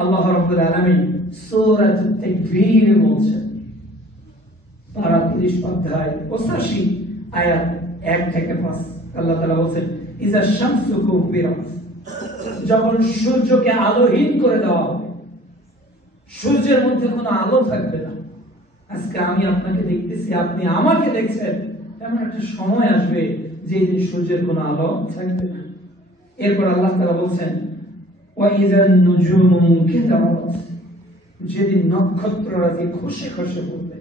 আল্লাহ রাব্বুল আলামিন সূরা তাকবীর বলছেন, পারা 30 অধ্যায় 85 আয়াত 1 থেকে 5। আল্লাহ তাআলা বলছেন, ইজা শামসু কুবিরাত, যখন সূর্যকে আলোহীন করে দেওয়া হবে, সূর্যের মধ্যে কোনো আলো থাকবে না। আজকে আমি আপনাকে দেখতেছি, আপনি আমাকে দেখছেন, এমন একটা সময় আসবে যে দিন সূর্যের কোনো আলো থাকবে না। এরপর আল্লাহ তাআলা বলছেন, ওয়া ইযান নুজুমু কিতারাত, যেদিন নক্ষত্ররাজি খসে খসে পড়বে,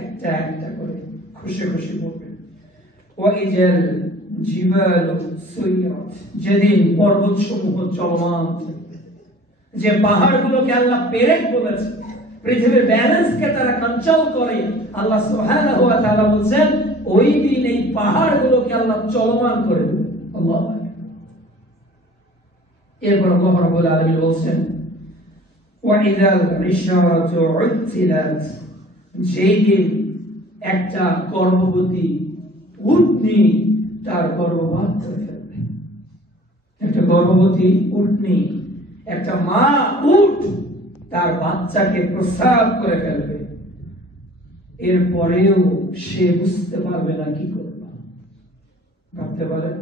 একটা একটা করে খসে খসে পড়বে। ওয়া ইজাল জিবালু সুইরাত, যেদিন পর্বতসমূহ চলমান থাকবে, যে পাহাড়গুলোকে আল্লাহ পেরেক বলেছে, পৃথিবীর ব্যালেন্সকে তারা কন্ট্রোল করে, আল্লাহ সুবহানাহু ওয়া তাআলা বলেন ওই দিন এই পাহাড়গুলোকে আল্লাহ চলমান করে দেবে। আল্লাহু আকবার। এরপর আল্লাহ রাব্বুল আলামিন বলেন, ওয়া ইযাল ইশারাতু উতিলাত, যেদিন একটা গর্ভবতী উটনী তার গর্ভপাত করে ফেলবে। একটা গর্ভবতী উটনী, একটা মা উট তার বাচ্চাকে প্রসব করে ফেলবে। এরপরেও সে বুঝতে পারবে না কি করবে। ভাবতে পারেন,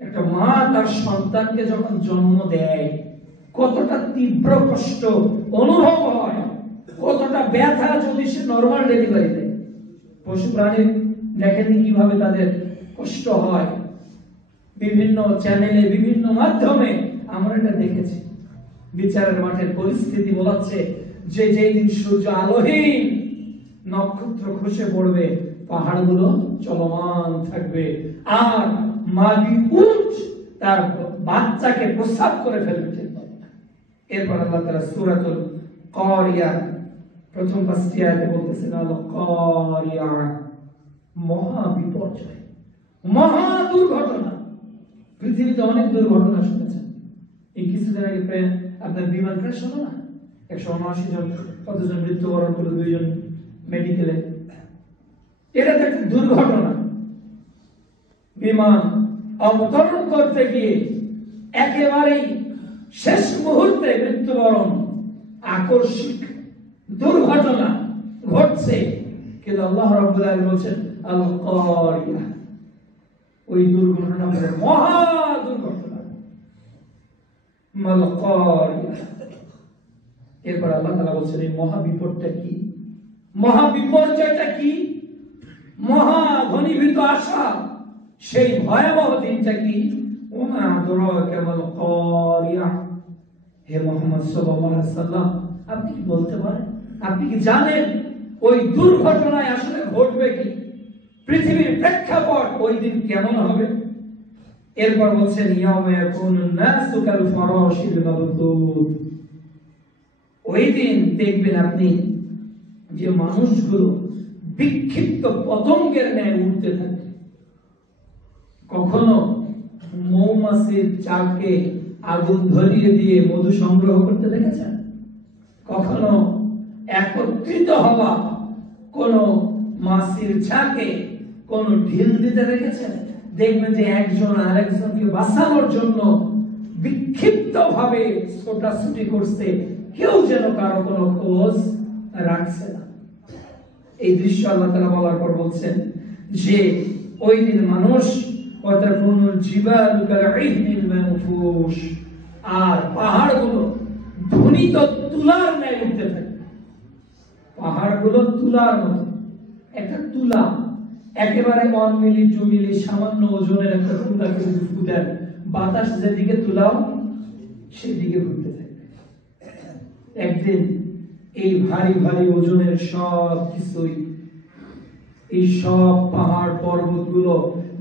একটা মা তার সন্তানকে যখন জন্ম দেয় কতটা তীব্র কষ্ট অনুভব হয়, কতটা ব্যথা যদি সে নরমাল ডেলিভারি দেয়। পশু প্রাণী দেখেননি কিভাবে তাদের কষ্ট হয়, বিভিন্ন চ্যানেলে বিভিন্ন মাধ্যমে আমরা এটা দেখেছি। বিচারের মাঠের পরিস্থিতি বলাচ্ছে যে যেই দিন সূর্য আলোহীন, নক্ষত্র খসে পড়বে, পাহাড়গুলো চলমান থাকবে, আর মাদি উট তার বাচ্চাকে প্রস্রাব করে ফেলবে। এরপর আল্লাহ তাআলা সূরাতুল কারিয়া প্রথম 5টি আয়াতে বলতেছেন, আল কারিয়া, মহা বিপর্যয়, মহা দুর্ঘটনা। পৃথিবীতে অনেক দুর্ঘটনা শুনেছেন। এই কিছুদিন আগে আপনার বিমান ক্র্যাশ হলো না, 179 জন, কতজন মৃত্যুবরণ করে, 2 জন মেডিকেলে। এটা তো একটা দুর্ঘটনা। বিমান অবতরণ করতে গিয়ে একেবারেই শেষ মুহূর্তে মৃত্যুবরণ, আকস্মিক দুর্ঘটনা ঘটছে। কিন্তু আল্লাহ রাব্বুল আলামিন বলেন, আল কারিয়া, ওই দুর্ঘটনা হবে মহা দুর্ঘটনা, মাল কারিয়া। এরপর আল্লাহ তাআলা বলেন, এই মহা বিপদটা কি, মহা বিপর্যয়টা কি, মহা ঘনীভূত আশা, সেই ভয়াবহ দিনটা কি। ওমা আদরাকা মাল কারিয়া, হে মুহাম্মদ সাল্লাল্লাহু আলাইহি ওয়াসাল্লাম, আপনি কি বলতে পারেন, আপনি কি জানেন ওই দুর্ঘটনায় আসলে ঘটবে কি, পৃথিবীর প্রেক্ষাপট ওই দিন কেমন হবে? এরপর বলছেন, ইয়াউমা ইয়াকুনুন নাসু কাল ফারাশিল মাবথুত, ওই দিন দেখবেন আপনি যে মানুষগুলো বিক্ষিপ্ত পতঙ্গের ন্যায় উঠতে থাকে। কখনো মৌমাছির চাকে আগুন ধরিয়ে দিয়ে মধু সংগ্রহ করতে দেখেছেন? কখনো একত্রিত হওয়া কোন মাছির চাকে কোন ঢিল দিতে দেখেছেন? দেখবেন যে একজন আরেকজনকে বাঁচানোর জন্য বিক্ষিপ্ত ভাবে ছোটাছুটি করছে, কেউ যেন কারো কোনো খোঁজ রাখছে না। এই দৃশ্য আল্লাহ তাআলা বলার পর বলছেন যে ওই দিন মানুষ আর পাহাড়গুলো ধ্বনিত তুলার ন্যায় উঠতে থাকে। পাহাড়গুলো তুলার মতো, একটা তুলা, একেবারে 1 মিলি 2 মিলি সামান্য ওজনের একটা তুলাকে যদি ফুটান, বাতাস যেদিকে তুলাও সেদিকে ঘুরতে থাকে। একদিন এই ভারী ভারী ওজনের সব কিছুই, এই সব পাহাড় পর্বতগুলো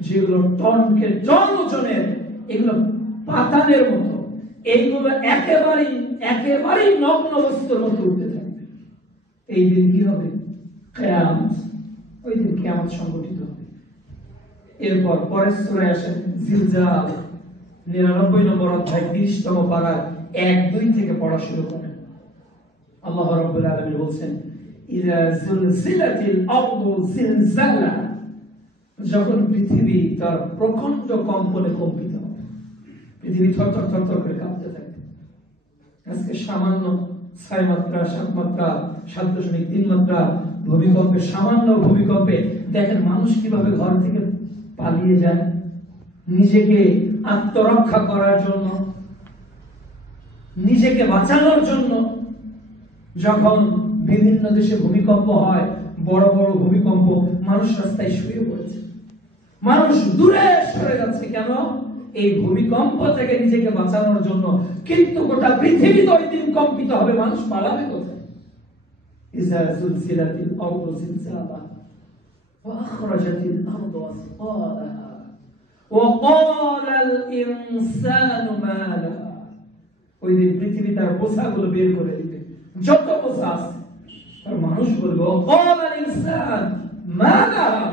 যেগুলো টনকে টন ওজনের, এগুলো পাতানের মতো, এইগুলো একেবারেই নগ্ন বস্তুর মতো উঠতে থাকবে। এই দিন কি হবে? কিয়ামত। ওই দিন কিয়ামত সংঘটিত হবে। এরপর পরের সূরায় আসেন জিলজাল, 99 নম্বর অধ্যায় 30তম পারার 1-2 থেকে পড়া শুরু করেন। আল্লাহ রাব্বুল আলামিন বলেন, ইযা যুলজিলাতিল আরদু জিলজালাহা, যখন পৃথিবী তার প্রচন্ড কম্পনে কম্পিত হবে, পৃথিবী থরথর থরথর করে কাঁপতে থাকে। আজকে সামান্য 6 মাত্রা 7 মাত্রা 7.3 মাত্রা ভূমিকম্পে, সামান্য ভূমিকম্পে দেখেন মানুষ কিভাবে ঘর থেকে পালিয়ে যায় নিজেকে আত্মরক্ষা করার জন্য, নিজেকে বাঁচানোর জন্য। যখন বিভিন্ন দেশে ভূমিকম্প হয়, বড় বড় ভূমিকম্প, মানুষ রাস্তায় শুয়ে পড়েছে, মানুষ দূরে সরে যাচ্ছে। কেন? এই ভূমিকম্প থেকে নিজেকে বাঁচানোর জন্য। কিন্তু গোটা পৃথিবী তো ওই দিন কম্পিত হবে, মানুষ পালাবে কোথায়? ইযা যুলজিলাতিল আরদু জিলজালাহা ওয়া আখরাজাতিল আরদু আসফালাহা ওয়া ক্বালাল ইনসানু মা লাহা। ওই দিন পৃথিবী তার বোঝাগুলো বের করে দিবে, যত বোঝা আছে। আর মানুষ বলবে ওয়া ক্বালাল ইনসান মা লাহা,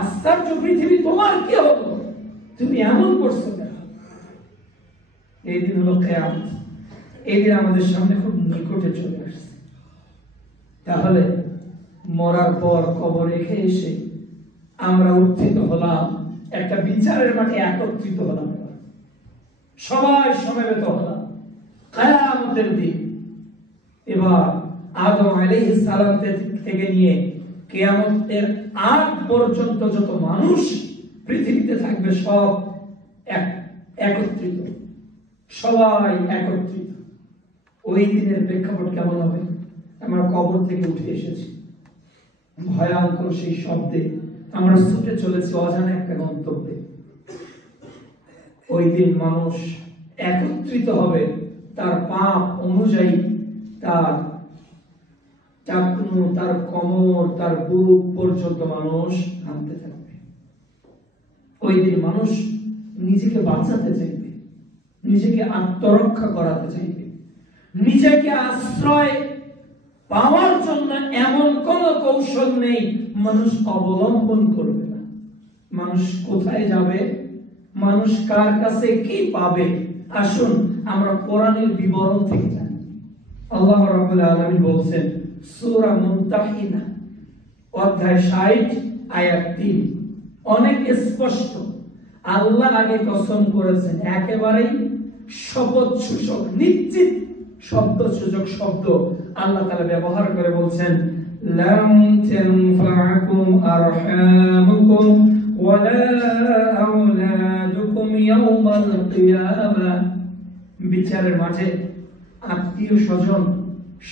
আশ্চর্য পৃথিবী, তোমার কি হলো, তুমি এমন করছো কেন? এই দিন হলো কিয়ামত। এই দিন আমাদের সামনে খুব নিকটে চলে আসছে। তাহলে মরার পর কবর রেখে এসে আমরা উত্থিত হলাম, একটা বিচারের মাঠে একত্রিত হলাম, সবাই সমবেত হলাম কিয়ামতের দিন। এবার আদম আলাইহিস সালাম থেকে নিয়ে কিয়ামতের আগ পর্যন্ত যত মানুষ পৃথিবীতে থাকবে সব একত্রিত, সবাই একত্রিত। ওই দিনের প্রেক্ষাপট কেমন হবে? আমরা কবর থেকে উঠে এসেছি, ভয়ঙ্কর সেই শব্দে আমরা ছুটে চলেছি অজানা একটা গন্তব্যে। ওই দিন মানুষ একত্রিত হবে, তার পাপ অনুযায়ী তার টাকনু, তার কোমর, তার বুক পর্যন্ত মানুষ নামতে থাকবে। ওই দিন মানুষ নিজেকে বাঁচাতে চাইবে, নিজেকে আত্মরক্ষা করাতে চাইবে, নিজেকে আশ্রয় পাওয়ার জন্য এমন কোন কৌশল নেই মানুষ অবলম্বন করবে না। মানুষ কোথায় যাবে, মানুষ কার কাছে কি পাবে? আসুন আমরা কোরআনের বিবরণ থেকে জানি। আল্লাহ রাব্বুল আলামিন বলছেন সূরা মুমতাহিনা অধ্যায় 60 আয়াত 3, অনেক স্পষ্ট। আল্লাহ আগে কসম করেছেন, একেবারেই শপথ সূচক নিশ্চিত শব্দ সূচক শব্দ আল্লাহ তাআলা ব্যবহার করে বলছেন লাম তানফাকুম আরহামুকুম ওয়ালা আওলাদুকুম ইয়াওমাল কিয়ামা। বিচারের মাঠে আত্মীয় স্বজন,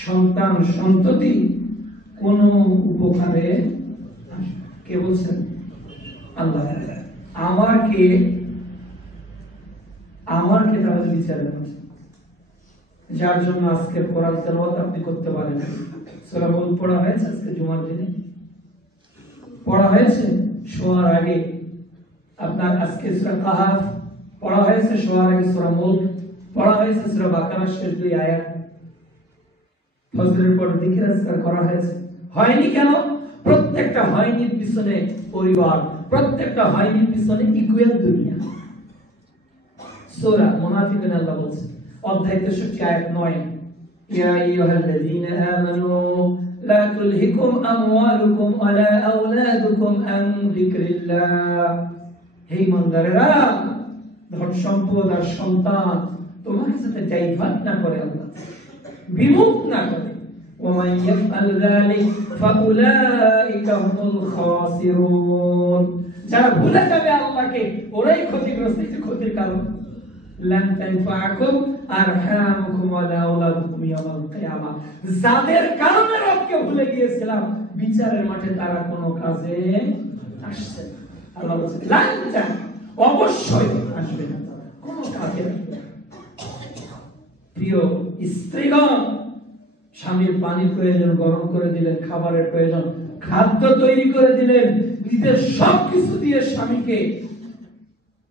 সন্তান সন্ততি কোন উপকারে আসবে? কে বলছেন? আল্লাহ। আমার কে তাহলে বিচারের মাঠে, যার জন্য আজকে কোরআন তেলাওয়াত আপনি করতে পারেন। সূরা মুলক পড়া হয়েছে আজকে জুমার দিনে, পড়া হয়েছে শোয়ার আগে। আপনার আজকে সূরা কাহাফ পড়া হয়েছে, শোয়ার আগে সূরা মুলক পড়া হয়েছে, সূরা বাকারার শেষ 2 আয়াত। ফজরের পর জিকির আজকার করা হয়েছে। হয়নি কেন? প্রত্যেকটা হয়নির পিছনে পরিবার, প্রত্যেকটা হয়নির পিছনে ইকুয়াল দুনিয়া। সূরা মুনাফিকুন আল্লাহ বলছে অধ্যায় 63 আয়াত 9, ইয়া আইয়ুহাল্লাযীনা আমানু লা তুলহিকুম আমওয়ালুকুম ওয়ালা আওলাদুকুম আন যিকরিল্লাহ। হে ঈমানদারেরা, ধন সম্পদ আর সন্তান তোমাকে যাতে ডাইভার্ট না করে, আল্লাহ বিমুখ না করে। ওয়ামান ইয়াফআল যালিক ফাউলাইকা হুমুল খাসিরুন। যারা ভুলে যাবে আল্লাহকে, ওরাই ক্ষতিগ্রস্ত, ক্ষতির কারণ। লান তানফাকুম আরহামুকুম ওয়ালা আওলাদুকুম ইয়াওমাল কিয়ামা। যাদের কারণে রবকে ভুলে গিয়েছিলাম, বিচারের মাঠে তারা কোনো কাজে আসছে না। আল্লাহ বলেন লান তান, অবশ্যই আসবে না, কোনো কাজে আসবে না। প্রিয় স্ত্রীগণ, স্বামীর পানির প্রয়োজন গরম করে দিলেন, খাবারের প্রয়োজন খাদ্য তৈরি করে দিলেন, নিজের সবকিছু দিয়ে স্বামীকে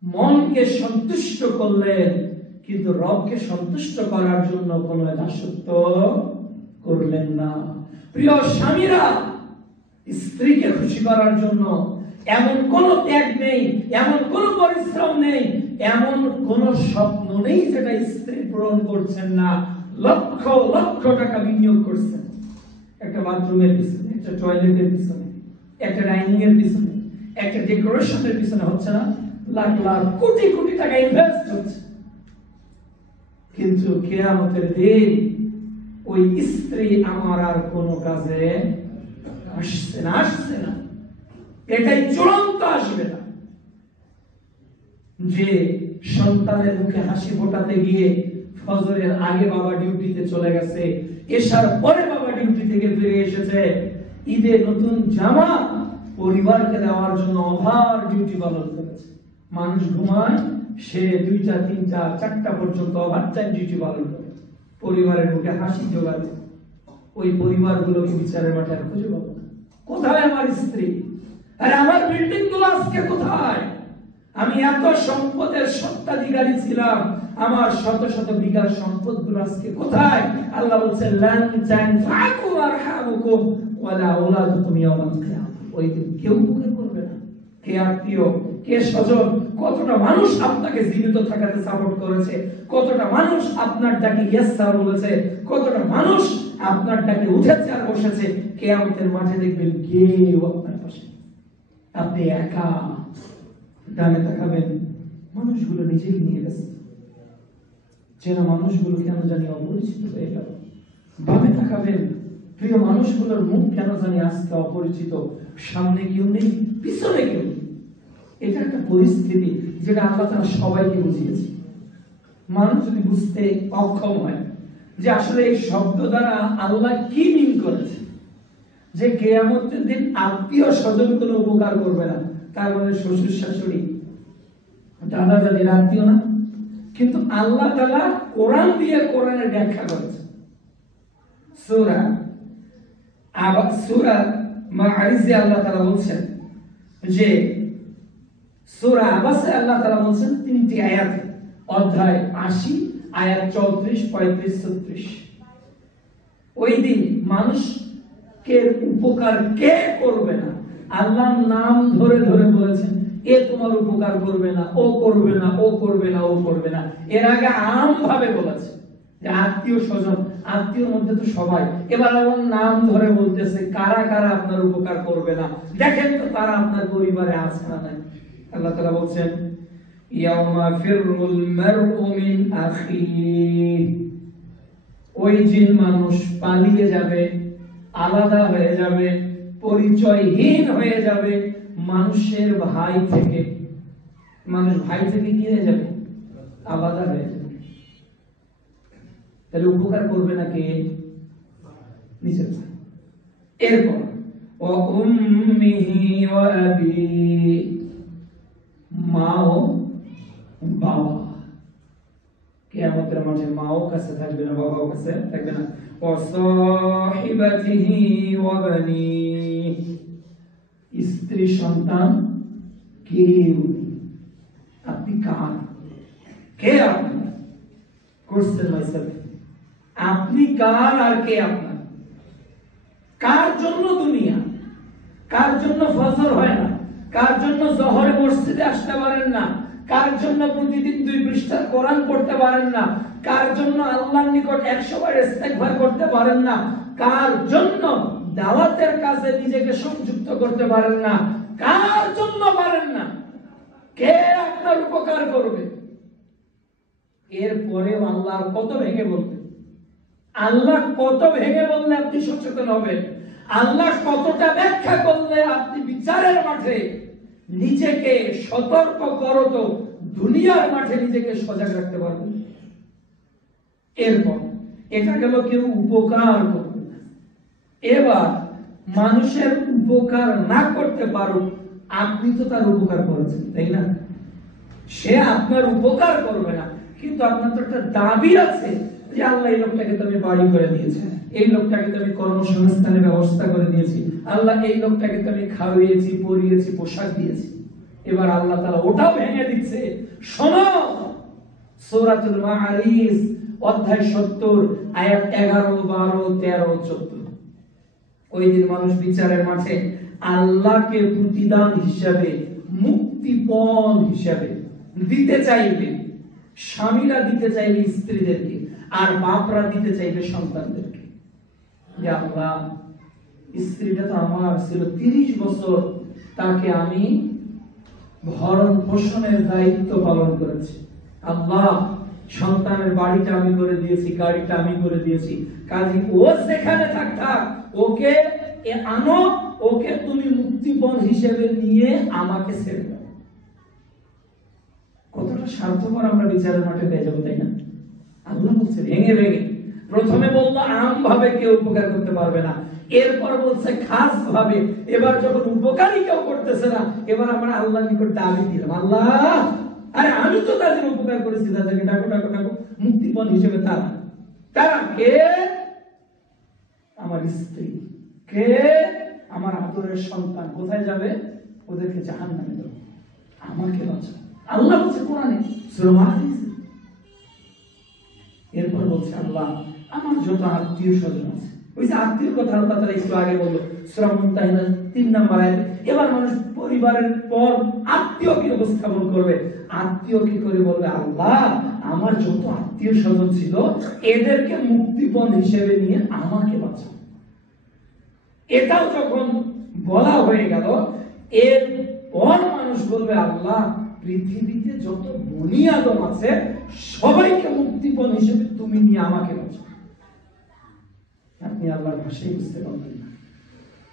মনকে সন্তুষ্ট করলেন, কিন্তু রবকে সন্তুষ্ট করার জন্য কোনো দাসত্ব করলেন না। প্রিয় স্বামীরা, স্ত্রীকে খুশি করার জন্য এমন কোনো ত্যাগ নেই, এমন কোনো পরিশ্রম নেই, এমন কোনো স্বপ্ন নেই যেটা স্ত্রী পূরণ করছেন না। লক্ষ লক্ষ টাকা বিনিয়োগ করছেন একটা বাথরুমের পিছনে, একটা টয়লেটের পিছনে, একটা ডাইনিং এর পিছনে, একটা ডেকোরেশনের পিছনে, হচ্ছে না? লাখ লাখ কোটি কোটি টাকা ইনভেস্ট হচ্ছে, কিন্তু কিয়ামতের দিন ওই স্ত্রী আমার আর কোনো কাজে আসছে না। এটাই চূড়ান্ত আসবে না যে সন্তানের মুখে হাসি ফোটাতে গিয়ে ফজরের আগে বাবা ডিউটিতে চলে গেছে, এশার পরে বাবা ডিউটি থেকে ফিরে এসেছে, ঈদে নতুন জামা পরিবারকে দেওয়ার জন্য ওভার ডিউটি পালন করেছে। মানুষ ঘুমায়, সে 2টা 3টা 4টা পর্যন্ত ওভার টাইম ডিউটি পালন করে পরিবারের মুখে হাসি জোগাতে। ওই পরিবারগুলোকে বিচারের মাঠে আর খুঁজে পাবো না। কোথায় আমার স্ত্রী? আরে আমার বিল্ডিং গুলো আজকে কোথায়? আমি এত সম্পদের স্বত্বাধিকারী ছিলাম, আমার শত শত বিঘা সম্পদ গুলো আজকে কোথায়? আল্লাহ বলছেন লান তানফাকুম আরহামুকুম ওয়ালা আওলাদুকুম ইয়াওমাল কিয়ামাহ। ওই দিন কেউ উপকার করবে না। কে আত্মীয়, কে স্বজন, কতটা মানুষ আপনাকে জীবিত থাকাতে সাপোর্ট করেছে, কতটা মানুষ আপনার ডাকে ইয়েস স্যার বলেছে, কতটা মানুষ আপনার ডাকে উঠেছে আর বসেছে, কিয়ামতের মাঠে দেখবেন কেউ আপনার পাশে। আপনি একা। ডানে তাকাবেন, মানুষগুলো নিজেকে নিয়ে গেছে, চেনা মানুষগুলো কেন জানি অপরিচিত হয়ে গেল। বামে তাকাবেন, প্রিয় মানুষগুলোর মুখ কেন জানি আজকে অপরিচিত, সামনে কেউ নেই, পিছনে কেউ নেই। এটা একটা পরিস্থিতি যেটা আল্লাহ তাআলা সবাইকে বুঝিয়েছে। মানুষ যদি বুঝতে অক্ষম হয় যে আসলে এই শব্দ দ্বারা আল্লাহ কি মিন করেছে, যে কিয়ামতের দিন আত্মীয় স্বজন কোনো উপকার করবে না, তার মানে শ্বশুর শাশুড়ি দাদা দাদির আত্মীয় না। কিন্তু আল্লাহ তাআলা কোরআন দিয়ে কোরআনের ব্যাখ্যা করেছে। সূরা মাআরিজে আল্লাহ তাআলা বলছেন যে সূরা আবাসে আল্লাহ তাআলা বলছেন 3টি আয়াত, অধ্যায় 80 আয়াত 34, 35, 36। ওই দিন মানুষকে উপকার কে করবে না, আল্লাহর নাম ধরে ধরে বলেছেন এ তোমার উপকার করবে না, ও করবে না, ও করবে না, ও করবে না। এর আগে আম ভাবে বলেছে যে আত্মীয় স্বজন, আত্মীয়র মধ্যে তো সবাই। এবার আমার নাম ধরে বলতেছে কারা কারা আপনার উপকার করবে না, দেখেন তো তারা আপনার পরিবারে আছে না নাই। আল্লাহ তাআলা বলছেন ইয়াউমা ফিরুল মারউ মিন আখিহি। ওই দিন মানুষ পালিয়ে যাবে, আলাদা হয়ে যাবে, পরিচয়হীন হয়ে যাবে মানুষের ভাই থেকে। মানুষ ভাই থেকে কি হয়ে যাবে? আলাদা হয়ে যাবে। তাহলে উপকার করবে না কে? নিজের ভাই। এরপর ওয়া উম্মিহি ওয়া আবি, মা ও বাবা। কিয়ামতের মাঠে মাও কাছে থাকবে না, বাবাও কাছে থাকবে না। ওয়া সাহিবাতিহি ওয়া বানি, স্ত্রী সন্তান কেউ। আপনি কার? কে আপনি? Question myself. আপনি কার আর কে আপনার? কার জন্য দুনিয়া? কার জন্য ফজর হয় না? কার জন্য জোহরে মসজিদে আসতে পারেন না? কার জন্য প্রতিদিন 2 পৃষ্ঠার কোরআন পড়তে পারেন না? কার জন্য আল্লাহর নিকট 100 বার ইস্তেগফার করতে পারেন না? কার জন্য দাওয়াতের কাজে নিজেকে সংযুক্ত করতে পারেন না? কার জন্য পারেন না? কে আপনার উপকার করবে? এরপরেও আল্লাহ কত ভেঙে বলবেন? আল্লাহ কত ভেঙে বললে আপনি সচেতন হবেন? আল্লাহ কতটা ব্যাখ্যা করলে আপনি বিচারের মাঠে নিজেকে সতর্ক করত, দুনিয়ার মাঠে নিজেকে সজাগ রাখতে পারবেন? এরপর এটা গেল কেউ উপকার করবে না। এবার মানুষের উপকার না করতে পারো, আপনি তো তার উপকার করেছেন, তাই না? সে আপনার উপকার করবে না, কিন্তু আপনার তো একটা দাবি আছে যে আল্লাহ এই লোকটাকে তো আমি বাড়ি করে দিয়েছি, এই লোকটাকে তো আমি কর্মসংস্থানের ব্যবস্থা করে দিয়েছি, আল্লাহ এই লোকটাকে তো আমি খাওয়িয়েছি, পরিয়েছি, পোশাক দিয়েছি। এবার আল্লাহ তাআলা ওটাও ভেঙে দিচ্ছে। শোনো, সূরাতুল মাআরিজ অধ্যায় 70 আয়াত 11, 12, 13, 14। ওই দিন মানুষ বিচারের মাঠে আল্লাহকে প্রতিদান হিসাবে, মুক্তিপণ হিসাবে দিতে চাইবে। স্বামীরা দিতে চাইবে স্ত্রীদেরকে, আর বাপরা দিতে চাইবে সন্তানদেরকে। যে আল্লাহ, স্ত্রীটা তো আমার ছিল 30 বছর, তাকে আমি ভরণ পোষণের দায়িত্ব পালন করেছি। আল্লাহ, সন্তানের বাড়িটা আমি করে দিয়েছি, গাড়িটা আমি করে দিয়েছি, কাজী ও যেখানে থাক ওকে আনো, ওকে তুমি মুক্তিপণ হিসেবে নিয়ে আমাকে ছেড়ে দাও। কতটা স্বার্থপর আমরা বিচারের মাঠে পেয়ে যাবো, তাই না? আল্লাহ বলছে ভেঙে ভেঙে। প্রথমে বললো আম ভাবে কেউ উপকার করতে পারবে না, এরপর বলছে খাস ভাবে। এবার যখন উপকারই কেউ করতেছে না, এবার আমরা আল্লাহর নিকট দাবি দিলাম, আল্লাহ আরে আমি তো তাদের উপকার করেছি, তাদেরকে ডাকো ডাকো ডাকো মুক্তিপণ হিসেবে। তারা কে? আমার স্ত্রী, কে? আমার আদরের সন্তান। কোথায় যাবে? ওদেরকে জাহান্নামে দেব, আমাকে বাঁচাও। আল্লাহ বলছে কোরআনে সূরা মাইদা। এরপর বলছে আল্লাহ আমার যত আত্মীয় স্বজন আছে, ওই যে আত্মীয় কথা তারা একটু আগে বললো সূরা মুনতাহিনা 3 নম্বর আয়াত। এবার মানুষ পরিবারের পর আত্মীয়কে উপস্থাপন করবে। আত্মীয় কি করে বলবে, আল্লাহ আমার যত আত্মীয় স্বজন ছিল এদেরকে মুক্তিপণ হিসেবে নিয়ে আমাকে বাঁচাও। এটাও যখন বলা হয়ে গেল, এরপর মানুষ বলবে, আল্লাহ পৃথিবীতে যত বনি আদম আছে সবাইকে মুক্তিপণ হিসেবে তুমি নিয়ে আমাকে বাঁচাও। আপনি আল্লাহর ভাষায় বুঝতে পারবেন না।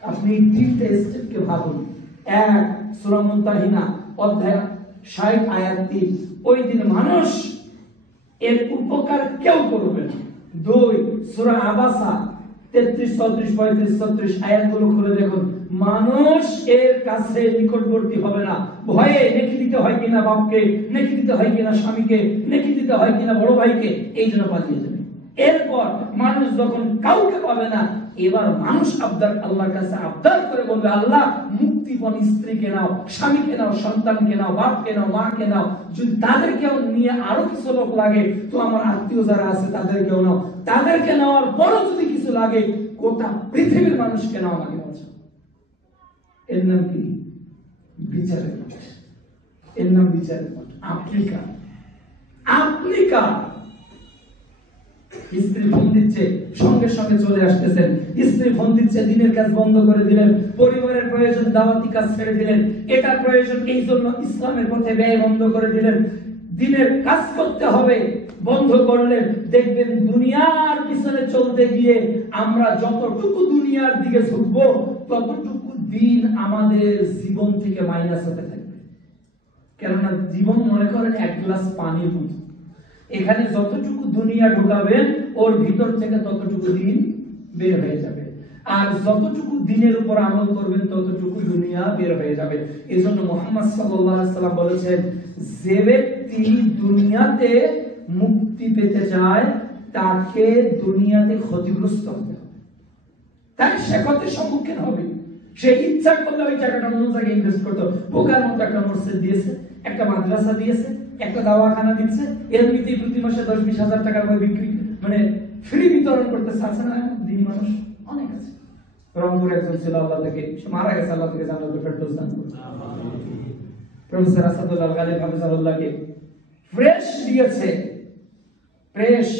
আপনি 3টে স্টেপকে ভাবুন। 1 সূরা মুনতাহিনা অধ্যায় 60 আয়াত 3, ওই দিন মানুষ এর উপকার কেউ করবে না। 2 সূরা আবাসা 33, 34, 35, 36 আয়াতগুলো খুলে দেখুন। মানুষ এর কাছে নিকটবর্তী হবে না। ভয়ে নেকি দিতে হয় কিনা বাপকে, নেকি দিতে হয় কিনা স্বামীকে, নেকি দিতে হয় কিনা বড় ভাইকে, এই জন্য পালিয়ে যাবে। এরপর মানুষ যখন কাউকে পাবে না, এবার মানুষ আল্লাহর কাছে আবদার করে বলবে, আল্লাহ মুক্তিপণ স্ত্রীকে নাও, স্বামীকে নাও, সন্তানকে নাও, বাপকে নাও, মাকে নাও। যদি তাদেরকেও নিয়ে আরো কিছু লোক লাগে তো আমার আত্মীয় যারা আছে তাদেরকেও নাও। তাদেরকে নেওয়ার পরও যদি কিছু লাগে গোটা পৃথিবীর মানুষকে নাও, আমাকে বাঁচাও। এর নাম কি? বিচারের মাঠ। এর নাম বিচারের মাঠ। আপনি কার? স্ত্রী ফোন দিচ্ছে, সঙ্গে সঙ্গে চলে আসতেছেন। স্ত্রী ফোন দিচ্ছে, দিনের কাজ বন্ধ করে দিলেন, পরিবারের প্রয়োজন দাওয়াতি কাজ ছেড়ে দিলেন, এটা প্রয়োজন এই জন্য ইসলামের পথে ব্যয় বন্ধ করে দিলেন। দিনের কাজ করতে হবে বন্ধ করলেন। দেখবেন দুনিয়ার পিছনে চলতে গিয়ে আমরা যতটুকু দুনিয়ার দিকে ঝুঁকবো ততটুকু দিন আমাদের জীবন থেকে মাইনাস হতে থাকবে। কেননা জীবন মনে করেন 1 গ্লাস পানির মতো। এখানে যতটুকু দুনিয়া ঢুকাবেন ওর ভিতর থেকে ততটুকু দিন বের হয়ে যাবে, আর যতটুকু দিনের উপর আমল করবেন ততটুকু দুনিয়া বের হয়ে যাবে। এজন্য মুহাম্মদ সাল্লাল্লাহু আলাইহি সাল্লাম বলেছেন, যে ব্যক্তি দুনিয়াতে মুক্তি পেতে চায় তাকে দুনিয়াতে ক্ষতিগ্রস্ত হতে হবে। তাই সে ক্ষতির সম্মুখীন হবে। সে ইচ্ছা করলে ওই টাকাটা অন্য জায়গায় ইনভেস্ট করতো। বোকার মতো একটা মসজিদ দিয়েছে, একটা মাদ্রাসা দিয়েছে, একটা দাওয়াখানা দিচ্ছে, এমনিতেই প্রতি মাসে 10-20 হাজার টাকা করে বিক্রি মানে ফ্রি বিতরণ করতে চাচ্ছে না দিন মানুষ অনেক আছে। রংপুর একজন ছিল, আল্লাহ থেকে মারা গেছে, আল্লাহ থেকে জান্নাতুল ফেরদৌস দান করুন। প্রফেসর আসাদুল্লাহ গালিব হাফেজাহুল্লাহকে ফ্রেশ দিয়েছে, ফ্রেশ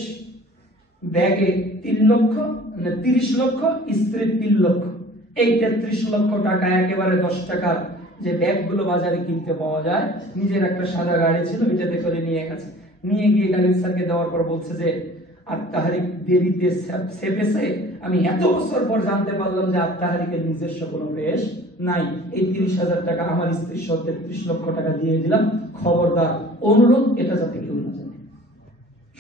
ব্যাগে 3 লক্ষ মানে 30 লক্ষ, স্ত্রীর 3 লক্ষ, এই 33 লক্ষ টাকা একেবারে 10 টাকার যে ব্যাগগুলো বাজারে কিনতে পাওয়া যায়, নিজের একটা সাদা গাড়ি ছিল, এটাতে করে নিয়ে গেছে। নিয়ে গিয়ে গালিব স্যারকে দেওয়ার পর বলছে যে আত্মাহারিক দেরিতে সেপেছে, আমি এত বছর পর জানতে পারলাম যে আত্মাহারিকের নিজস্ব কোনো বেশ নাই। এই 30,000 টাকা আমার স্ত্রীর সহ 33 লক্ষ টাকা দিয়ে দিলাম। খবরদার, অনুরোধ এটা যাতে কেউ না জানে।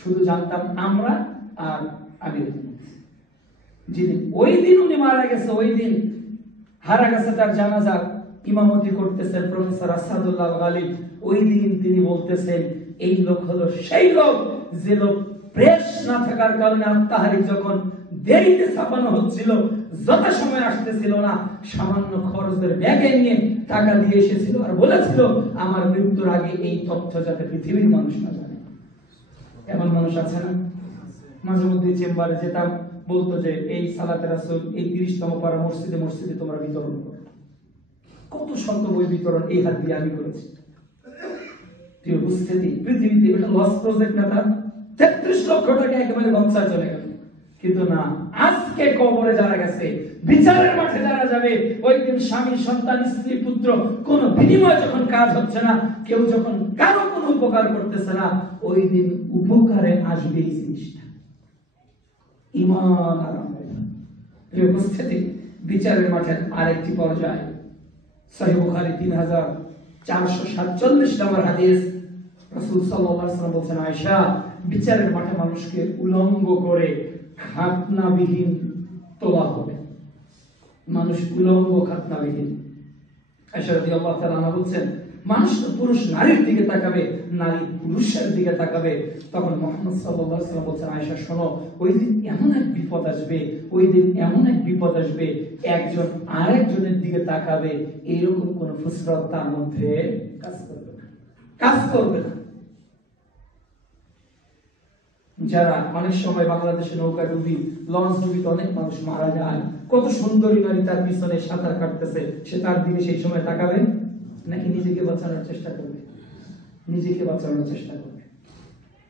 শুধু জানতাম আমরা আর আগের দিন। যেদিন ওই দিন উনি মারা গেছে, ওই দিন হারা গেছে তার জানাজা ইমামতি করতেছেন প্রফেসর আসাদুল্লাহ গালিব। ওই দিন তিনি বলতেছেন, এই লোক হলো সেই লোক যে লোক প্রেস না থাকার কারণে আত্মাহারিক যখন দেরিতে ছাপানো হচ্ছিল, যত সময় আসতেছিল না, সামান্য খরচের ব্যাগে নিয়ে টাকা দিয়ে এসেছিল আর বলেছিল আমার মৃত্যুর আগে এই তথ্য যাতে পৃথিবীর মানুষ না জানে। এমন মানুষ আছে না? মাঝে মধ্যে চেম্বারে যেতাম, বলতো যে এই সালাতে রাসূল এই 30তম পারা মসজিদে মসজিদে তোমরা বিতরণ করো। কত শত বই বিতরণ এই হাত দিয়ে আমি করেছি। প্রিয় উপস্থিতি, পৃথিবীতে এটা লস প্রজেক্ট না, তার 33 লক্ষ টাকা একেবারে গঞ্জায় চলে গেল। কিন্তু না, আজকে কবরে যারা গেছে, বিচারের মাঠে যারা যাবে, ওই দিন স্বামী, সন্তান, স্ত্রী, পুত্র কোন বিনিময় যখন কাজ হচ্ছে না, কেউ যখন কারো কোনো উপকার করতেছে না, ওই দিন উপকারে আসবে এই জিনিসটা, ঈমান আরাম হয়ে যাবে। এই উপস্থিতি বিচারের মাঠের আরেকটি পর্যায়। সহিহ বুখারী 3447 নম্বর হাদিস, রাসূল সাল্লাল্লাহু আলাইহি ওয়াসাল্লাম বলেন, আয়েশা, বিচারের মাঠে মানুষকে উলঙ্গ করে খাতনাবিহীন তোলা হবে। মানুষ উলঙ্গ খাতনাবিহীন। আয়েশা রাদিয়াল্লাহু তাআলা আনহা বলেন, মানুষ তো পুরুষ নারীর দিকে তাকাবে, নারী পুরুষের দিকে তাকাবে। তখন মুহাম্মদ সাল্লাল্লাহু আলাইহি ওয়াসাল্লাম বলেন, আয়েশা শোনো, ওই দিন এমন এক বিপদ আসবে, ওই দিন এমন এক বিপদ আসবে, একজন আরেকজনের দিকে তাকাবে, এইরকম কোন ফুসরত তার মধ্যে কাজ করবে না, কাজ করবে না। যারা অনেক সময় বাংলাদেশে নৌকা ডুবি, লঞ্চ ডুবিতে অনেক মানুষ মারা যায়, কত সুন্দরী নারী তার পিছনে সাঁতার কাটতেছে, সে তার দিকে সেই সময় তাকাবে নাকি নিজেকে বাঁচানোর চেষ্টা করবে? নিজেকে বাঁচানোর চেষ্টা করবে।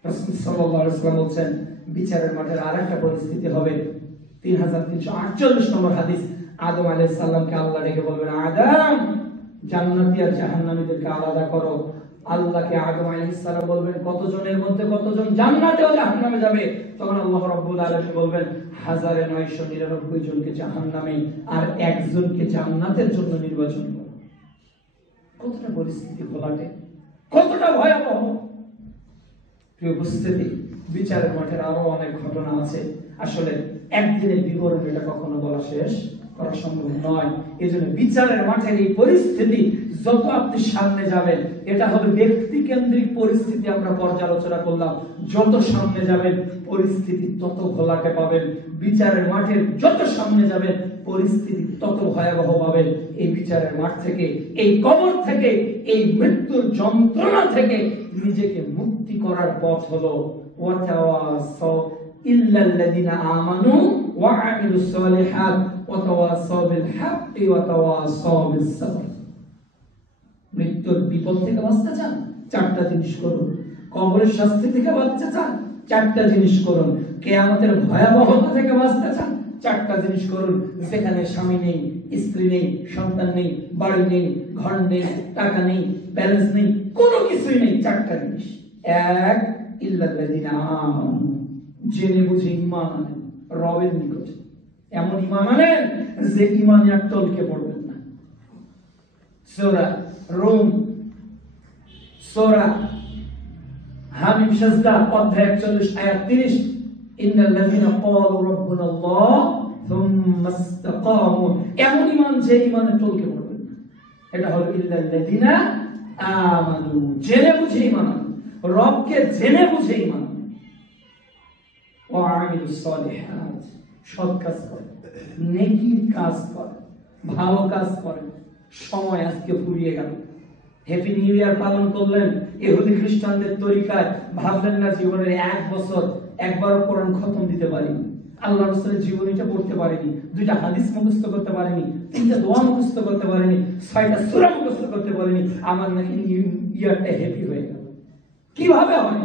রাসূল সাল্লাল্লাহু আলাইহি ওয়াসাল্লাম বলেন, বিচারের মাঠের আরেকটা পরিস্থিতি হবে। 3348 নম্বর হাদিস, আদম আলাইহিস সালামকে আল্লাহ ডেকে বলবেন, আদম, জান্নাতি আর জাহান্নামীদেরকে আলাদা করো। আল্লাহকে আদম আলাইহিস সালাম বলবেন, কতজনের মধ্যে কতজন জান্নাতে ও জাহান্নামে যাবে? তখন আল্লাহ রাব্বুল আলামিন বলবেন, 1999 জনকে জাহান্নামে আর একজনকে জান্নাতের জন্য নির্বাচন করো। কতটা পরিস্থিতি ঘোলাটে, কতটা ভয়াবহ! প্রিয় উপস্থিতি, বিচারের মাঠের আরো অনেক ঘটনা আছে। আসলে একদিনের বিবরণ এটা কখনো বলা শেষ করা সম্ভব নয়। এজন্য বিচারের মাঠের এই পরিস্থিতি যত আপনি সামনে যাবেন, এটা হবে ব্যক্তি কেন্দ্রিক পরিস্থিতি, আমরা পর্যালোচনা করলাম। যত সামনে যাবেন পরিস্থিতি তত ঘোলাটে পাবেন। বিচারের মাঠের যত সামনে যাবেন পরিস্থিতি তত ভয়াবহ পাবেন। এই বিচারের মাঠ থেকে, এই কবর থেকে, এই মৃত্যুর যন্ত্রণা থেকে নিজেকে মুক্তি করার পথ হলো ওয়াতাওয়াসাউ ইল্লাল্লাযিনা আমানু ওয়া আমিলুস সালিহাত ওয়া তাওয়াসাউ বিল হাক্কি ওয়া তাওয়াসাউ বিস সাবর। মৃত্যুর বিপদ থেকে বাঁচতে চান, চারটা জিনিস করুন। কবরের শাস্তি থেকে বাঁচতে চান, চারটা জিনিস করুন। কিয়ামতের ভয়াবহতা থেকে বাঁচতে চান, চারটা জিনিস করুন। যেখানে স্বামী নেই, স্ত্রী নেই, সন্তান নেই, বাড়ি নেই, ঘর নেই, টাকা নেই, ব্যালেন্স নেই, কোনো কিছুই নেই, চারটা জিনিস। এক, ইল্লাল্লাযিনা আমানু, জেনে বুঝে ঈমান আনেন রবের নিকট। এমন ঈমান আনেন যে ঈমানে আর টলকে পড়বেন না। সূরা রুম, সূরা হামিম সাজদা অধ্যায় 41 আয়াত 30, ইন্নাল্লাযিনা ক্বালু রাব্বুনাল্লাহ থুম্মা ইসতাকামু, এমন ঈমান যে ঈমানে টলকে পড়বেন না। এটা হলো ইল্লাল্লাযিনা আমানু, জেনে বুঝে ঈমান আনেন, রবকে জেনে বুঝে ঈমান আনেন। ওয়া আমিলুস সালিহাত, সৎ কাজ করেন, নেকির কাজ করেন, ভালো কাজ করেন। সময় আজকে ফুরিয়ে গেল, হ্যাপি নিউ ইয়ার পালন করলেন ইহুদি খ্রিস্টানদের তরিকায়, ভাবলেন না জীবনের 1 বছর একবারও কোরআন খতম দিতে পারিনি, আল্লাহর রাসূলের জীবনীটা পড়তে পারিনি, 2টা হাদিস মুখস্থ করতে পারিনি, 3টা দোয়া মুখস্থ করতে পারিনি, 6টা সূরা মুখস্থ করতে পারিনি, আমার নাকি নিউ ইয়ারটা হ্যাপি হয়ে গেল। কিভাবে হয়?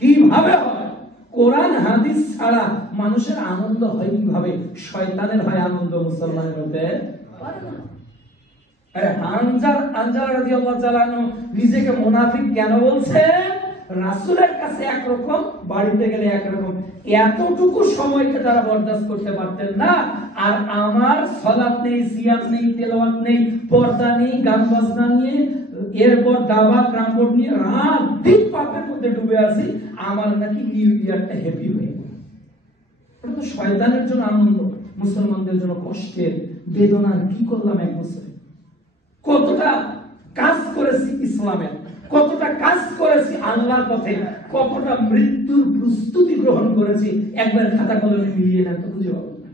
কিভাবে হয়? কোরআন হাদিস ছাড়া মানুষের আনন্দ হয় কিভাবে? শয়তানের হয় আনন্দ, মুসলমানের মধ্যে পারে না। আরে হানজা রাদিয়াল্লাহু তাআলা নিজেকে মুনাফিক কেন বলছে? রাসূলের কাছে একরকম, বাড়িতে গেলে একরকম। এতটুকু সময়কে তারা বরদাস্ত করতে পারতেন না। আর আমার সালাত নেই, সিয়াম নেই, তেলাওয়াত নেই, পর্দা নেই, গান বাজনা নিয়ে, এরপর দাওয়াত রামবোর্ড নিয়ে রাত দিন পাপের মধ্যে ডুবে আছি, আমার নাকি নিউ ইয়ারটা হ্যাপি হয়ে গেল। এটা তো শয়তানের জন্য আনন্দ, মুসলমানদের জন্য কষ্টের, বেদনার। কি করলাম 1 বছরে? কতটা কাজ করেছি ইসলামের, কতটা কাজ করেছি আল্লাহর পথে, কতটা মৃত্যুর প্রস্তুতি গ্রহণ করেছি, একবার খাতা কলমে মিলিয়ে নেন তো খুঁজে পাবেন না।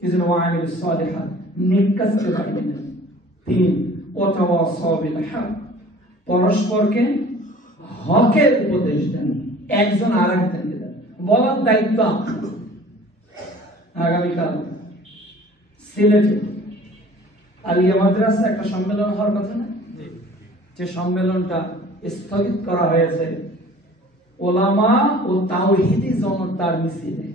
এজন্য ওয়ামিলুস সালিহাত, নেক কাজ করবেন। 3, ওয়াতাওয়াসাউ বিল হক, পরস্পরকে হকের উপদেশ দেন, একজন আরেকজনকে দেন। বলার দায়িত্ব আপনার। আগামীকাল সিলেটে আলিয়া মাদ্রাসা একটা সম্মেলন হওয়ার কথা না? যে সম্মেলনটা স্থগিত করা হয়েছে ওলামা ও তাওহীদি জনতার মিছিলে।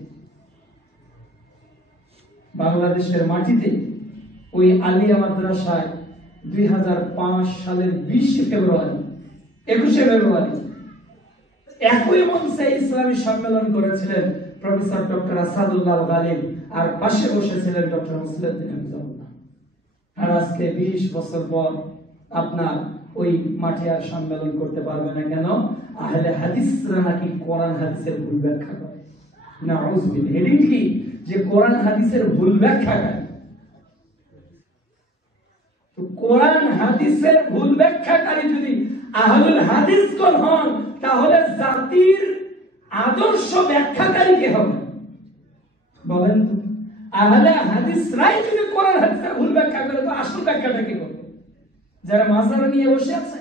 বাংলাদেশের মাটিতে ওই আলিয়া মাদ্রাসায় 2005 সালের 21 ফেব্রুয়ারি 21 ফেব্রুয়ারি একই মঞ্চে ইসলামী সম্মেলন করেছিলেন প্রফেসর ডক্টর আসাদুল্লাহ গালিব, আর পাশে বসেছিলেন ডক্টর মুসলিউদ্দিন হাফিজাহুল্লাহ। আর আজকে 20 বছর পর আপনার ওই মাঠে আর সম্মেলন করতে পারবে না কেন? আহলে হাদিসরা নাকি কোরআন হাদিসের ভুল ব্যাখ্যা করে। নাউযুবিল্লাহ। হেডিং কি? যে কোরআন হাদিসের ভুল ব্যাখ্যা করে। তো কোরআন হাদিসের ভুল ব্যাখ্যাকারী যদি আহলুল হাদিসগণ হন, তাহলে জাতির আদর্শ ব্যাখ্যাকারী কে হবে বলেন? আহলে হাদিসরাই যদি কোরআন হাদিসের ভুল ব্যাখ্যা করে, তো আসল ব্যাখ্যাটা কি করবে? যারা মাজার নিয়ে বসে আছে,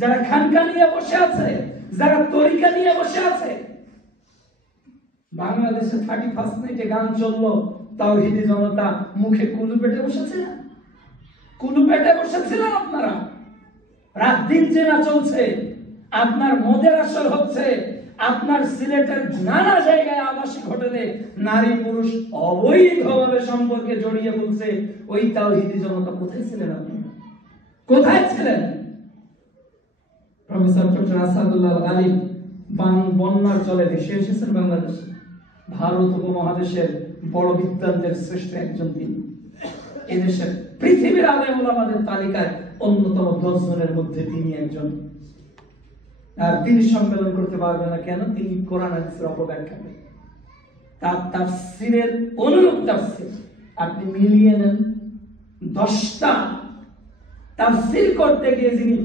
যারা খানকা নিয়ে বসে আছে, যারা তরিকা নিয়ে বসে আছে। বাংলাদেশে 31 নাইটে গান চললো, তাওহীদি জনতা মুখে কুলু পেটে বসেছে না? কুলু পেটে বসেছিলেন আপনারা। রাত দিন চেনা চলছে, আপনার মদের আসর হচ্ছে, আপনার সিলেটের নানা জায়গায় আবাসিক হোটেলে নারী পুরুষ অবৈধভাবে সম্পর্কে জড়িয়ে বলছে। ওই তাওহীদি জনতা কোথায় ছিলেন আপনারা? কোথায় ছিলেন? প্রফেসর ডক্টর আসাদুল্লাহ গালিব বন্যার জলে ভেসে এসেছেন বাংলাদেশে। ভারত উপমহাদেশের বড় বিদ্বানদের শ্রেষ্ঠ একজন তিনি। এদেশের পৃথিবীর আলেম ওলামাদের তালিকায় অন্যতম 10 জনের মধ্যে তিনি একজন। আর তিনি সম্মেলন করতে পারবেন না কেন? তিনি কোরআন হাদিসের অপব্যাখ্যা করেন। তার তাফসীরের অনুরূপ তাফসীর আপনি মিলিয়ে নেন। 10টা তাফসীর করতে গিয়ে যিনি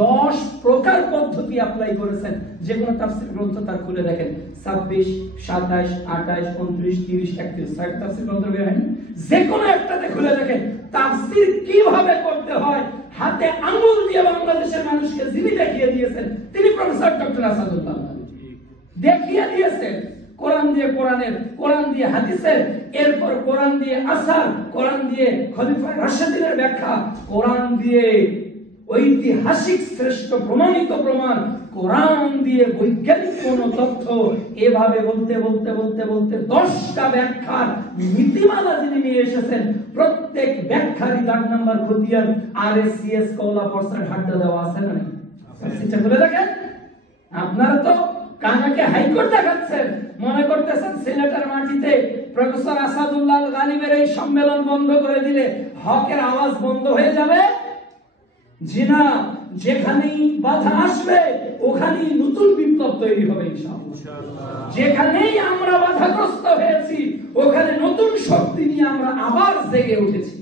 10 প্রকার পদ্ধতি অ্যাপ্লাই করেছেন, যে কোনো তাফসীর গ্রন্থ তার খুলে দেখেন, 26, 27, 28, 29, 30, 31 6টা তাফসীর গ্রন্থ বের হয়নি? যে কোনো একটাতে খুলে দেখেন তাফসীর কিভাবে করতে হয়। হাতে আঙুল দিয়ে বাংলাদেশের মানুষকে যিনি দেখিয়ে দিয়েছেন, তিনি প্রফেসর ডক্টর আসাদুল্লাহ দেখিয়ে দিয়েছেন। কোরআন দিয়ে কোরআনের, কোরআন দিয়ে হাদিসের, এরপর কোরআন দিয়ে আসার, কোরআন দিয়ে খলিফা রাশিদিনের ব্যাখ্যা, কোরআন দিয়ে ঐতিহাসিক শ্রেষ্ঠ প্রমাণিত প্রমাণ, কোরআন দিয়ে বৈজ্ঞানিক কোন তথ্য, এভাবে বলতে বলতে বলতে বলতে 10টা ব্যাখ্যার নীতিমালা যিনি নিয়ে এসেছেন। প্রত্যেক ব্যাখ্যারই দাগ নাম্বার খতিয়ান আরএসসিএস কওলা পার্সেন্ট হাড্ডা দেওয়া আছে না? সেটা বলে দেখেন। আপনারা তো কানাকে হাইকোর্ট দেখাচ্ছেন, মনে করতেছেন সিলেটের মাটিতে প্রফেসর আসাদুল্লাহ গালিবের এই সম্মেলন বন্ধ করে দিলে হকের আওয়াজ বন্ধ হয়ে যাবে। জিনা যেখানেই বাধা আসবে, ওখানেই নতুন বিপ্লব তৈরি হবে ইনশাআল্লাহ। যেখানেই আমরা বাধাগ্রস্ত হয়েছি, ওখানে নতুন শক্তি নিয়ে আমরা আবার জেগে উঠেছি।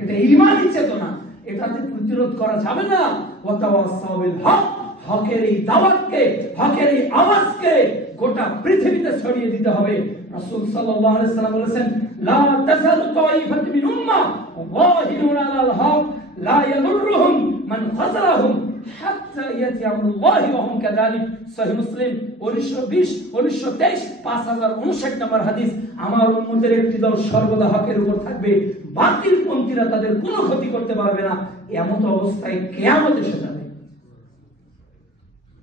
এটা ঈমানি চেতনা, এটাতে প্রতিরোধ করা যাবে না। ওয়াতাওয়াসাউ বিল হক, হকের এই দাওয়াতকে, হকের এই আওয়াজকে গোটা পৃথিবীতে ছড়িয়ে দিতে হবে। রাসূল সাল্লাল্লাহু আলাইহি ওয়াসাল্লাম বলেছেন, লা তাযালু তাইফাতু মিন উম্মাহ যাহিরুনা আলাল হক লা ইয়াদুররুহুম মান খাযালাহুম হাত্তা ইয়াতি আমরুল্লাহি ওয়া হুম কাযালিক। সহিহ মুসলিম 1920 1923 5059 নম্বর হাদিস। আমার উম্মতের একটি দল সর্বদা হকের উপর থাকবে, বাতিলপন্থীরা তাদের কোনো ক্ষতি করতে পারবে না। এমন অবস্থায় কিয়ামত এসে যাবে।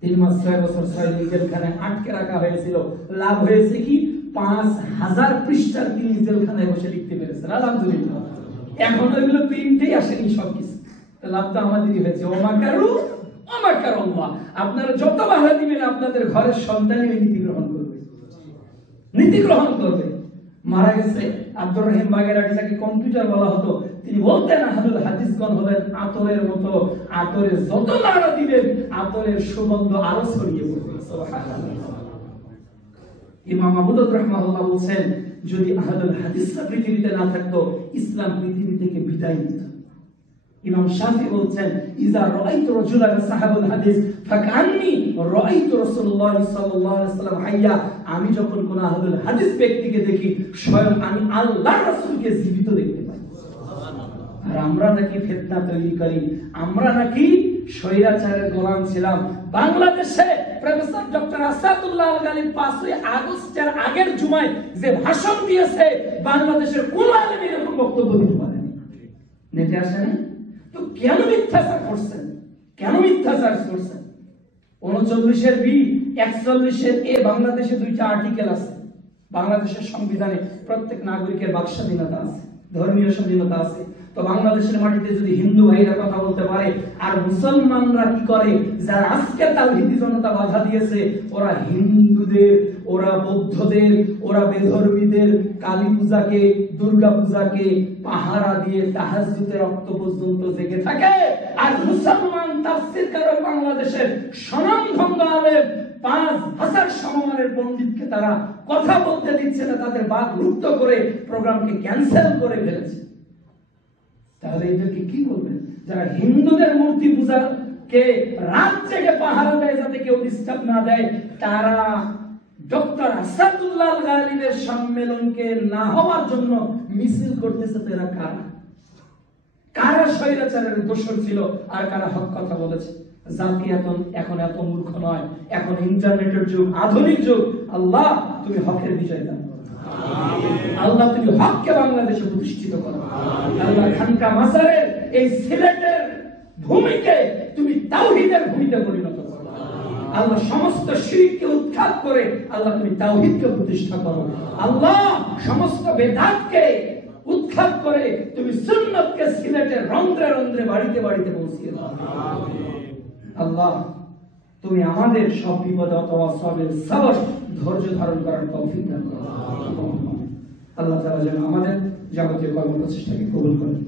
3 মাস 6 বছর 6 দিন জেলখানায় আটকে রাখা হয়েছিল। লাভ হয়েছে কি? 5000 পৃষ্ঠার তিনি জেলখানায় বসে লিখতে পেরেছেন। আলহামদুলিল্লাহ। এখন ওইগুলো প্রিন্টেই আসেনি সবকিছু। লাভটা আমাদেরই হয়েছে। ওমাকারু ওমাকারুল্লাহ। আপনারা যত বাধা দিবেন, আপনাদের ঘরের সন্তানই নীতি গ্রহণ করবে, নীতি গ্রহণ করবে। মারা গেছে আব্দুর রহিম বাগেরহাটি, যাকে কম্পিউটার বলা হতো, তিনি বলতেন আহলুল হাদিসগণ হলেন আতরের মতো, আতরে যত নাড়া দিবেন আতরের সুগন্ধ আরো ছড়িয়ে পড়বে। সুবহানাল্লাহ। ইমাম আবু দাউদ রাহিমাহুল্লাহ বলেন, যদি আহলুল হাদিসরা পৃথিবীতে না থাকতো, ইসলাম পৃথিবী থেকে বিদায় নিত। ইমাম শাফি বলেন, ইজা রাআইতু রাজুলান সাহাবুল হাদিস ফাকান্নি রাআইতু রাসূলুল্লাহ সাল্লাল্লাহু আলাইহি ওয়াসাল্লাম হাইয়া। আমি যখন কোন আহলুল হাদিস ব্যক্তিকে দেখি, স্বয়ং আমি আল্লাহর রাসূলকে জীবিত দেখতে পাই। আর আমরা নাকি ফিতনা তৈরি করি, আমরা নাকি স্বৈরাচারের গোলাম ছিলাম। বাংলাদেশে প্রফেসর ডক্টর আসাদুল্লাহ গালিব 5 আগস্টের আগের জুমায় যে ভাষণ দিয়েছে, বাংলাদেশের কোন আলেম এরকম বক্তব্য দিতে পারেন? নেটে আসে না? তো কেন মিথ্যাচার করছেন? কেন মিথ্যাচার করছেন? 39 এর বি 41 এর এ বাংলাদেশে 2টা আর্টিকেল আছে। বাংলাদেশের সংবিধানে প্রত্যেক নাগরিকের বাক স্বাধীনতা আছে, ধর্মীয় স্বাধীনতা আছে। তো বাংলাদেশের মাটিতে যদি হিন্দু ভাইরা কথা বলতে পারে, আর মুসলমানরা কি করে, যারা আজকে তাওহীদি জনতা বাধা দিয়েছে, ওরা হিন্দুদের, ওরা বৌদ্ধদের, ওরা বেধর্মীদের কালী পূজাকে, দুর্গা পূজাকে পাহারা দিয়ে তাহাজ্জুদের রক্ত পর্যন্ত জেগে থাকে। আর মুসলমান তাফসীরকার বাংলাদেশের স্বনামধন্য আলেম 5000 সমমানের পণ্ডিতকে তারা কথা বলতে দিচ্ছে না, তাদের বাক রুদ্ধ করে প্রোগ্রামকে ক্যান্সেল করে ফেলেছে। তাহলে এদেরকে কি বলবেন? যারা হিন্দুদের মূর্তি পূজাকে রাত জেগে পাহারা দেয় যাতে কেউ ডিস্টার্ব না দেয়, তারা ডক্টর আসাদুল্লাহ গালিবের সম্মেলনকে না হওয়ার জন্য মিছিল করতেছে। তো এরা কারা? কারা স্বৈরাচারের দোষর ছিল আর কারা হক কথা বলেছে? জাতি এখন এত মূর্খ নয়, এখন ইন্টারনেটের যুগ, আধুনিক যুগ। আল্লাহ তুমি হকের বিজয় দাও, আল্লাহ তুমি হককে বাংলাদেশে প্রতিষ্ঠিত করো। আল্লাহ খানকা মাজারের এই সিলেটের ভূমিকে তুমি তাওহীদের ভূমিতে পরিণত করো। আল্লাহ সমস্ত শিরককে উৎখাত করে আল্লাহ তুমি তাওহীদকে প্রতিষ্ঠা করো। আল্লাহ সমস্ত বেদাতকে উৎখাত করে তুমি সুন্নতকে সিলেটের রন্ধ্রে রন্ধ্রে বাড়িতে বাড়িতে পৌঁছিয়ে দাও। আল্লাহ তুমি আমাদের সব বিপদ অথবা সবের সাহস ধৈর্য ধারণ করার তৌফিক দান করো। আল্লাহ তাআলা যেন আমাদের যাবতীয় কর্ম প্রচেষ্টাকে কবুল করেন।